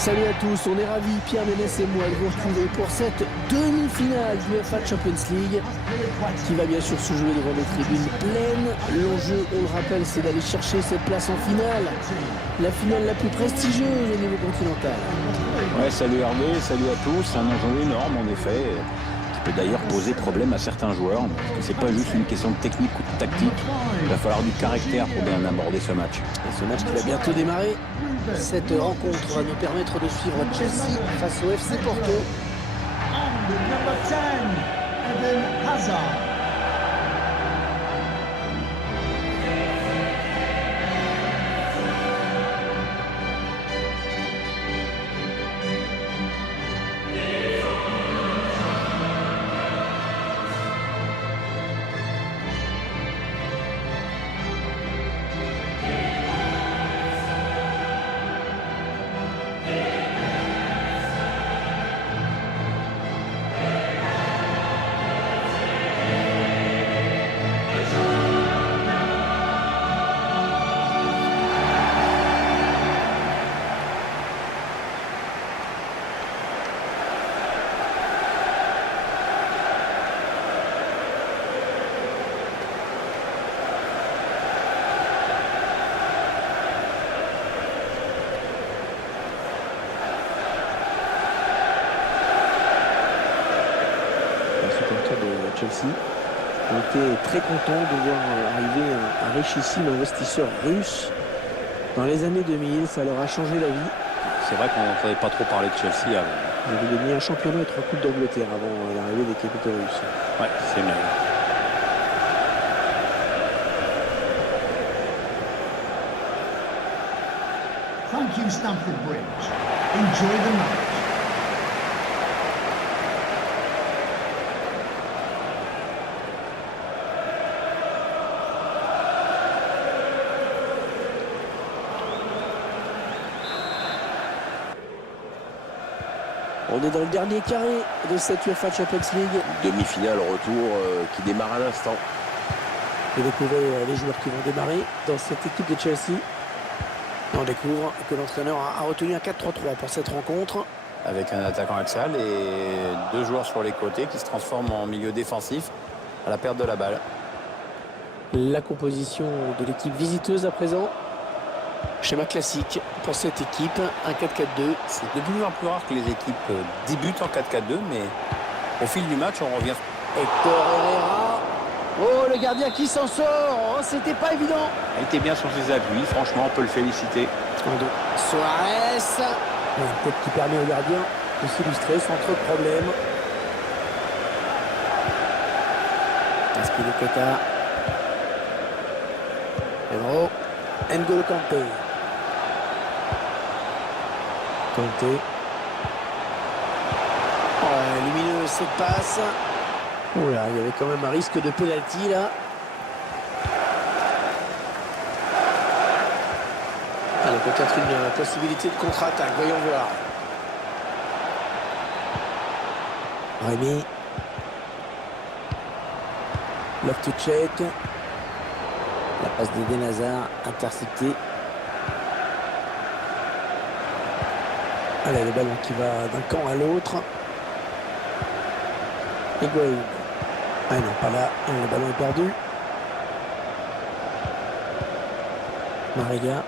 Salut à tous, on est ravis, Pierre Ménès et moi, de vous retrouver pour cette demi-finale du UEFA Champions League qui va bien sûr se jouer devant des tribunes pleines. L'enjeu, on le rappelle, c'est d'aller chercher cette place en finale, la finale la plus prestigieuse au niveau continental. Ouais, salut Hervé, salut à tous, un enjeu énorme en effet, qui peut d'ailleurs poser problème à certains joueurs, parce que c'est pas juste une question de technique ou de tactique, il va falloir du caractère pour bien aborder ce match. Et ce match qui va bientôt démarrer. Cette rencontre va nous permettre de suivre Chelsea face au FC Porto. Number 10, Eden Hazard. Chelsea ont été très contents de voir arriver un richissime investisseur russe dans les années 2000. Ça leur a changé la vie. C'est vrai qu'on n'entendait pas trop parler de Chelsea avant. Ils avaient gagné un championnat et 3 coupes d'Angleterre avant l'arrivée des capitaux russes. Ouais, c'est mieux. Thank you, Stamford Bridge. Enjoy the match. On est dans le dernier carré de cette UEFA Champions League. Demi-finale retour qui démarre à l'instant. Vous découvrez les joueurs qui vont démarrer dans cette équipe de Chelsea. On découvre que l'entraîneur a retenu un 4-3-3 pour cette rencontre. Avec un attaquant axial et 2 joueurs sur les côtés qui se transforment en milieu défensif à la perte de la balle. La composition de l'équipe visiteuse à présent. Schéma classique pour cette équipe, un 4-4-2. C'est de plus en plus rare que les équipes débutent en 4-4-2, mais au fil du match, on revient. Hector Herrera. Oh, le gardien qui s'en sort. Oh, c'était pas évident. Il était bien sur ses appuis, franchement, on peut le féliciter. Suarez. Un tête qui permet au gardien de s'illustrer sans trop de problèmes. Aspilicueta. Pedro. N'Golo Kanté. Kanté. Oh, lumineux cette passe. Oh là, il y avait quand même un risque de pénalty là. Allez, peut-être une possibilité de contre-attaque, voyons voir. Rémi. Loftus-Cheek. La passe d'Eden Hazard, interceptée. Allez, le ballon qui va d'un camp à l'autre. Higuaín. Ah non, pas là. Le ballon est perdu. Mariga.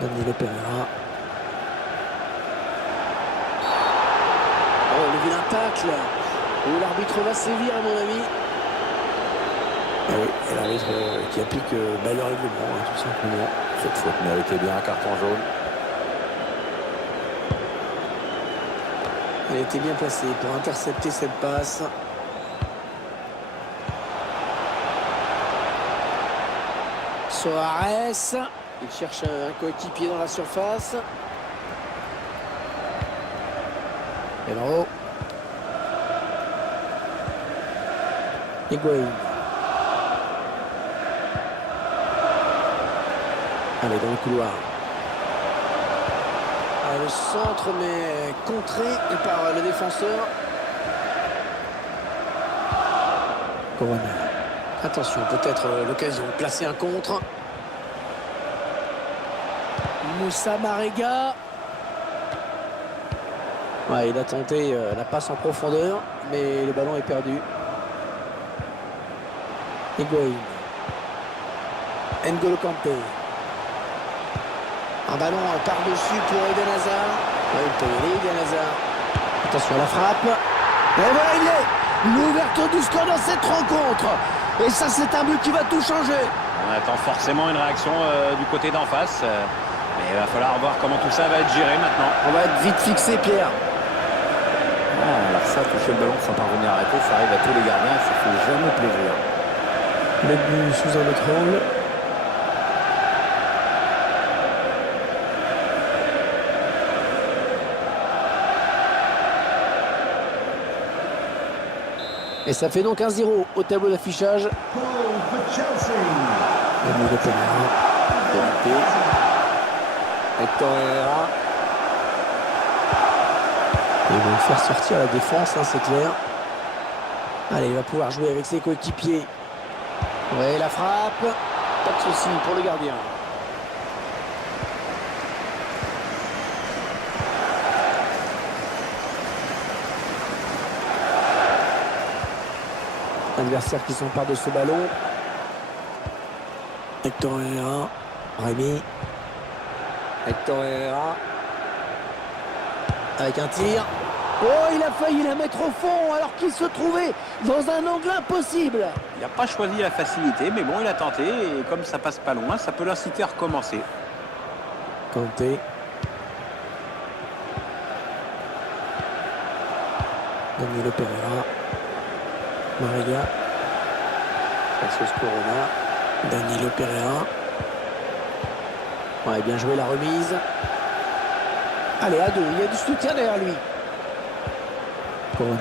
Danilo Pereira. Oh, le vilain tacle. Oh, l'arbitre va sévir, à mon avis. Ah oui, et l'arbitre qui applique le règlement, tout simplement. Cette faute méritait bien un carton jaune. Elle était bien placée pour intercepter cette passe. Suarez. Il cherche un coéquipier dans la surface. Pedro. Higuaín. Allez, dans le couloir. Le centre, mais contré par le défenseur. Corona. Attention, peut-être l'occasion de placer un contre. Moussa Marega. Ouais, il a tenté la passe en profondeur, mais le ballon est perdu. Higuaín. N'Golo Kanté. Un ballon par-dessus pour Eden Hazard. Ouais, il peut y aller, Eden Hazard. Attention à la frappe. Et voilà, il est l'ouverture du score dans cette rencontre. Et ça, c'est un but qui va tout changer. On attend forcément une réaction du côté d'en face. Mais il va falloir voir comment tout ça va être géré maintenant. On va être vite fixé, Pierre. Alors ça, toucher le ballon sans parvenir à arrêter, ça arrive à tous les gardiens, ça fait jamais plaisir. Le but sous un autre angle. Et ça fait donc 1-0 au tableau d'affichage. Goal for Chelsea. Danilo Pereira. Felipe. Hector Herrera. Ils vont le faire sortir à la défense, hein, c'est clair. Allez, il va pouvoir jouer avec ses coéquipiers. Ouais, la frappe. Pas de souci pour le gardien. Adversaire qui s'empare de ce ballon. Hector Herrera. Rémi. Hector Herrera. Avec un tir. Oh, il a failli la mettre au fond alors qu'il se trouvait dans un angle impossible. Il n'a pas choisi la facilité, mais bon, il a tenté. Et comme ça passe pas loin, ça peut l'inciter à recommencer. Kanté. Danilo Pereira. Mariga. Jesus Corona. Danilo Pereira. Ouais, bien joué la remise. Allez, à deux, il y a du soutien derrière lui. Corona.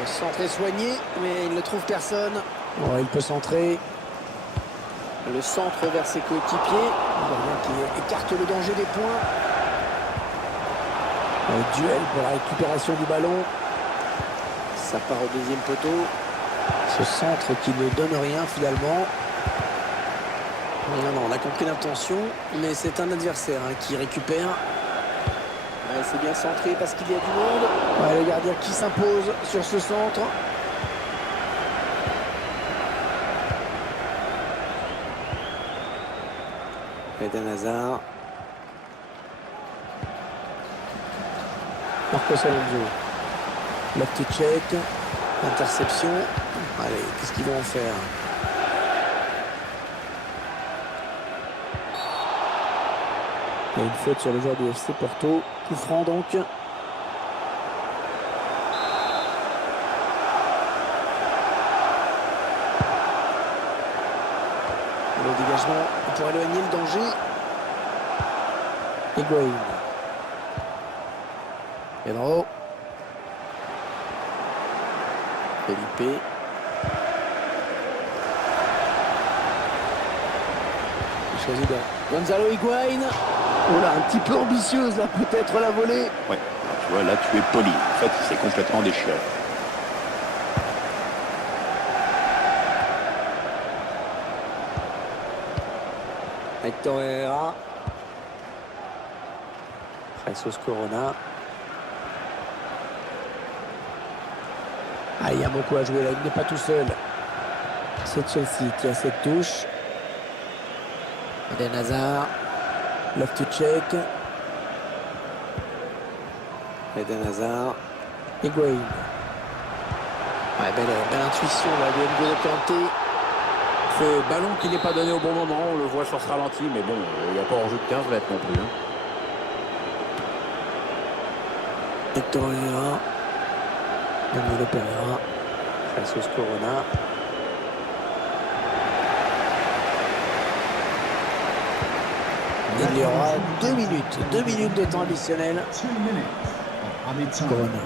Le centre est soigné, mais il ne trouve personne. Ouais, il peut centrer. Le centre vers ses coéquipiers. Le gardien qui écarte le danger des points. Un duel pour la récupération du ballon. Ça part au deuxième poteau. Ce centre qui ne donne rien finalement. Non, on a compris l'intention, mais c'est un adversaire qui récupère. Ouais, c'est bien centré parce qu'il y a du monde. Ouais, le gardien qui s'impose sur ce centre. Eden Hazard. Marcos Alonso. La petite check. Interception. Allez, qu'est-ce qu'ils vont en faire? Il y a une faute sur le joueur du FC Porto. Coup franc donc. Le dégagement pour éloigner le danger. Higuaín. Pedro. Felipe. Il choisit Gonzalo Higuaín. Oh là, un petit peu ambitieuse là, peut-être la volée. Ouais, tu vois, là tu es poli. En fait, il s'est complètement déchiré. Hector Herrera. Jesus Corona. Ah, il y a beaucoup à jouer là, il n'est pas tout seul. C'est Chelsea qui a cette touche. Eden Hazard. Loftus-Cheek. Eden Hazard. Higuaín. Ouais, belle intuition là, de N'Golo Kanté. Ce ballon qui n'est pas donné au bon moment, on le voit sur ce ralenti, mais bon, il n'y a pas hors-jeu de 15 mètres non plus. Hector Herrera. Danilo Pereira. Jesus Corona. Il y aura 2 minutes. 2 minutes de temps additionnel. 2 minutes of added time. Corona.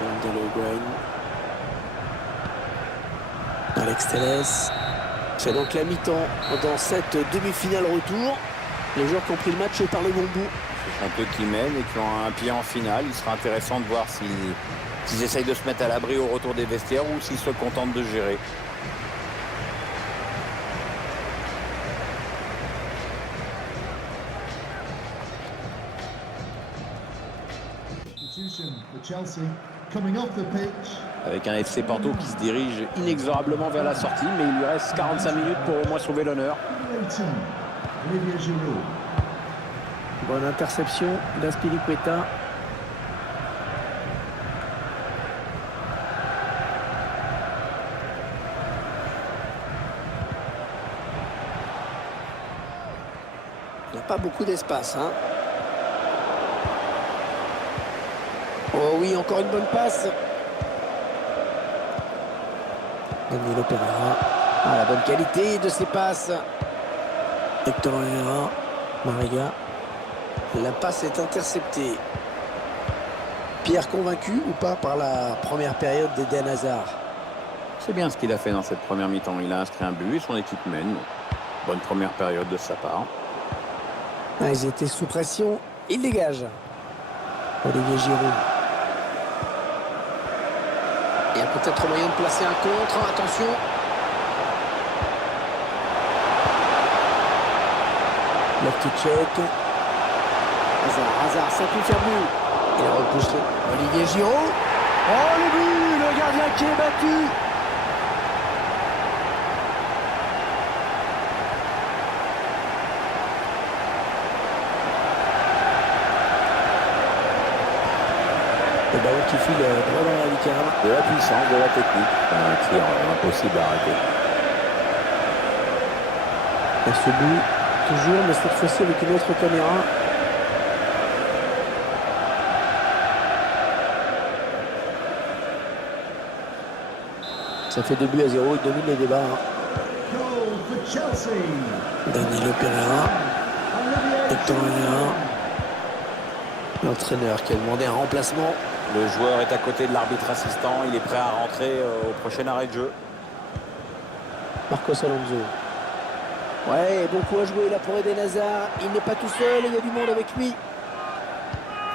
Gonzalo Higuaín. Alex Telles. C'est donc la mi-temps dans cette demi-finale retour. Les joueurs qui ont pris le match par le bon bout. Un peu qui mènent et qui ont un pied en finale. Il sera intéressant de voir si S'ils essayent de se mettre à l'abri au retour des vestiaires ou s'ils se contentent de gérer. Substitution for Chelsea coming off the pitch. Avec un FC Porto qui se dirige inexorablement vers la sortie, mais il lui reste 45 minutes pour au moins sauver l'honneur. Leighton, Olivier Giroud. Bonne interception d'Azpilicueta. Il n'y a pas beaucoup d'espace, hein. Oh oui, encore une bonne passe. Danilo Pereira. Ah, la bonne qualité de ses passes. Hector Herrera. Mariga. La passe est interceptée. Pierre convaincu ou pas par la première période d'Eden Hazard? C'est bien ce qu'il a fait dans cette première mi-temps. Il a inscrit un but et son équipe mène. Bonne première période de sa part. Ah, ils étaient sous pression. Il dégage. Olivier Giroud. Il y a peut-être moyen de placer un contre. Attention. Loftus-Cheek. Hazard, ça peut faire but. Il repousse Olivier Giroud. Oh, le but. Le gardien qui est battu. Le ballon qui file droit dans la lucarne. De la puissance, de la technique. Un tir impossible à arrêter. Et ce but, toujours, mais cette fois-ci avec une autre caméra. Ça fait 2 buts à 0, il domine les débats. Goal for Chelsea. Danilo Pereira, Hector Herrera. L'entraîneur qui a demandé un remplacement. Le joueur est à côté de l'arbitre assistant. Il est prêt à rentrer au prochain arrêt de jeu. Marcos Alonso. Ouais, bon coup à jouer là pour Eden Hazard. Il n'est pas tout seul, il y a du monde avec lui.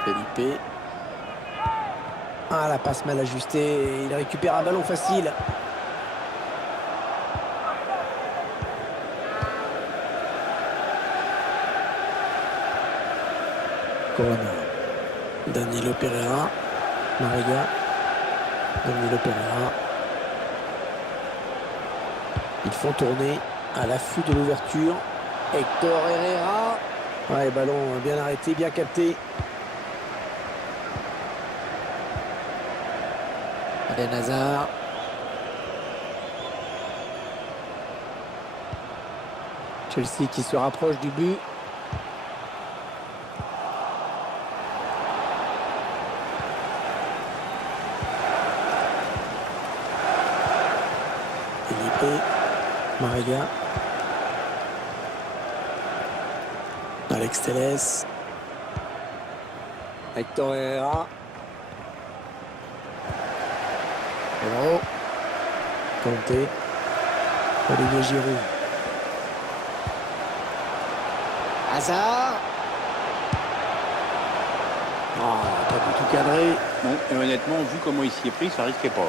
Felipe. Ah, la passe mal ajustée. Il récupère un ballon facile. Corona. Danilo Pereira. Mariga. Danilo Pereira. Ils font tourner à l'affût de l'ouverture. Hector Herrera. Ouais, ballon bien arrêté, bien capté. Eden Hazard. Chelsea qui se rapproche du but. Felipe. Mariga. Alex Telles. Hector Herrera. Pedro. Kanté. Olivier Giroud. Hazard. Oh, pas du tout cadré. Non, et honnêtement, vu comment il s'y est pris, ça risquait pas.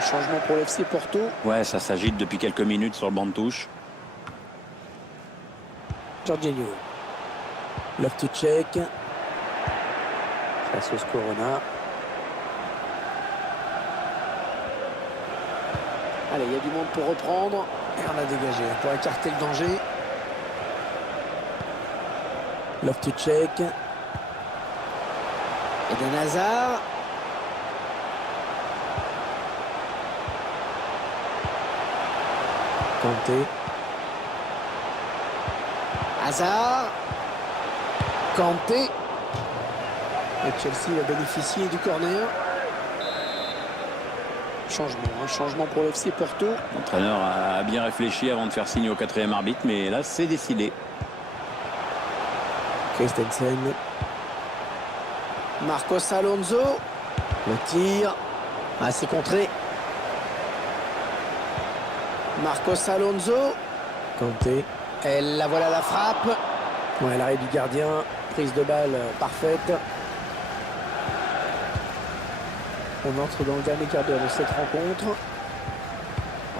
Changement pour l'FC Porto. Ouais, ça s'agite depuis quelques minutes sur le banc de touche. Jorginho. Loftus-Cheek. Jesus Corona. Allez, il y a du monde pour reprendre. Et on a dégagé pour écarter le danger. Loftus-Cheek. Eden Hazard. Kanté. Hazard. Kanté. Et Chelsea va bénéficier du corner. Changement pour l'FC Porto. L'entraîneur a bien réfléchi avant de faire signe au 4e arbitre, mais là, c'est décidé. Christensen. Marcos Alonso. Le tir. Ah, c'est contré. Marcos Alonso. Kanté. Et la voilà la frappe. Ouais, l'arrêt du gardien. Prise de balle parfaite. On entre dans le dernier quart d'heure de cette rencontre.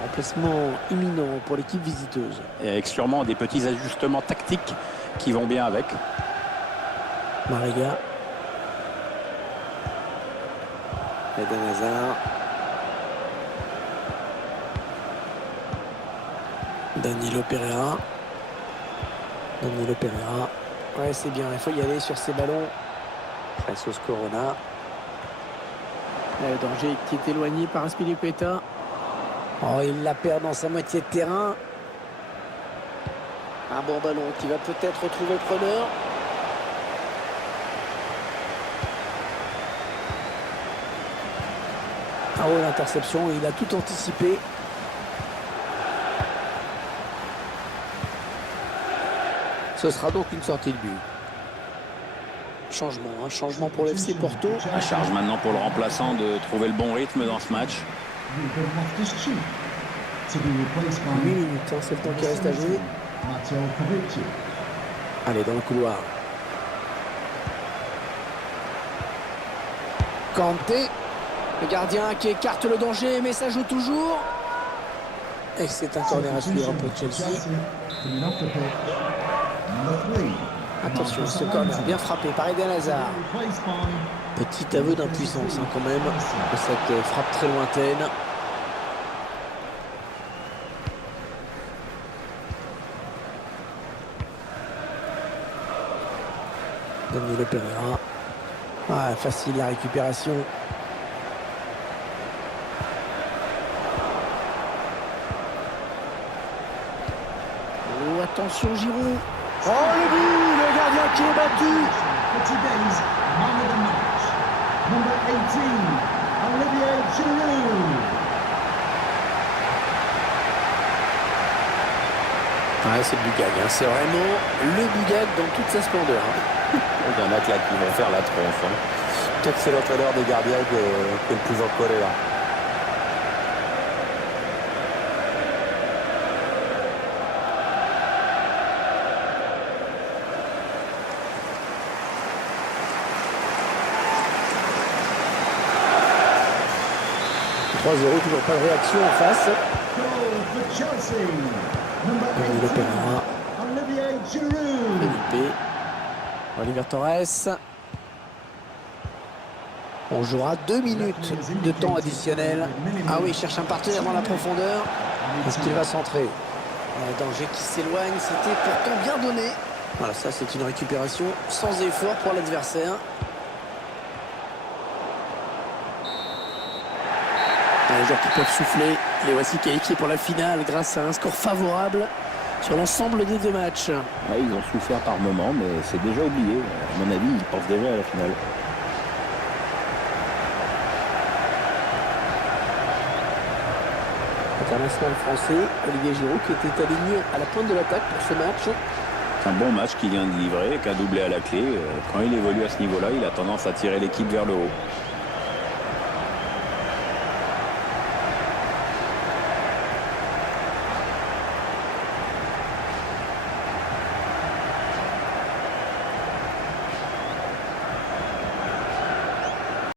Remplacement imminent pour l'équipe visiteuse. Et avec sûrement des petits ajustements tactiques qui vont bien avec. Mariga. Eden Hazard. Danilo Pereira. Ouais, c'est bien, il faut y aller sur ces ballons. Jesus Corona. Le danger qui est éloigné par Azpilicueta. Oh, il la perd dans sa moitié de terrain. Un bon ballon qui va peut-être retrouver le preneur. Ah oh, l'interception, il a tout anticipé. Ce sera donc une sortie de but. Un changement pour l'FC Porto. À charge maintenant pour le remplaçant de trouver le bon rythme dans ce match. 8 minutes, hein, c'est le temps qui reste à jouer. Allez, dans le couloir. Kanté. Le gardien qui écarte le danger, mais ça joue toujours. Et c'est un corner à suivre pour Chelsea. Attention, ce corner bien frappé par Eden Hazard. Petit aveu d'impuissance quand même, de cette frappe très lointaine. Danilo Pereira. Ah, facile la récupération. Oh, attention Giroud. Oh le but, le gardien qui est battu. For today's man of the match, number 18, Olivier Giroud. Ouais, c'est le Bugag, hein. C'est vraiment le Bugag dans toute sa splendeur. Hein. Il y en a qui vont faire la tronche. Hein. Peut-être que c'est l'entraîneur des gardiens qui est le plus en colère. – 3-0, toujours pas de réaction en face. Goal for Chelsea, number Danilo 18, Pereira. Olivier Giroud. Felipe. Oliver Torres. On jouera 2 minutes de temps additionnel. Ah oui, il cherche un partenaire dans la profondeur. Est-ce qu'il va centrer? Un danger qui s'éloigne, c'était pourtant bien donné. Voilà, ça c'est une récupération sans effort pour l'adversaire. Les joueurs qui peuvent souffler, les voici qualifiés pour la finale grâce à un score favorable sur l'ensemble des 2 matchs. Ouais, ils ont souffert par moments, mais c'est déjà oublié. À mon avis, ils pensent déjà à la finale. International français, Olivier Giroud qui était aligné à la pointe de l'attaque pour ce match. C'est un bon match qu'il vient de livrer, qui a doublé à la clé. Quand il évolue à ce niveau-là, il a tendance à tirer l'équipe vers le haut.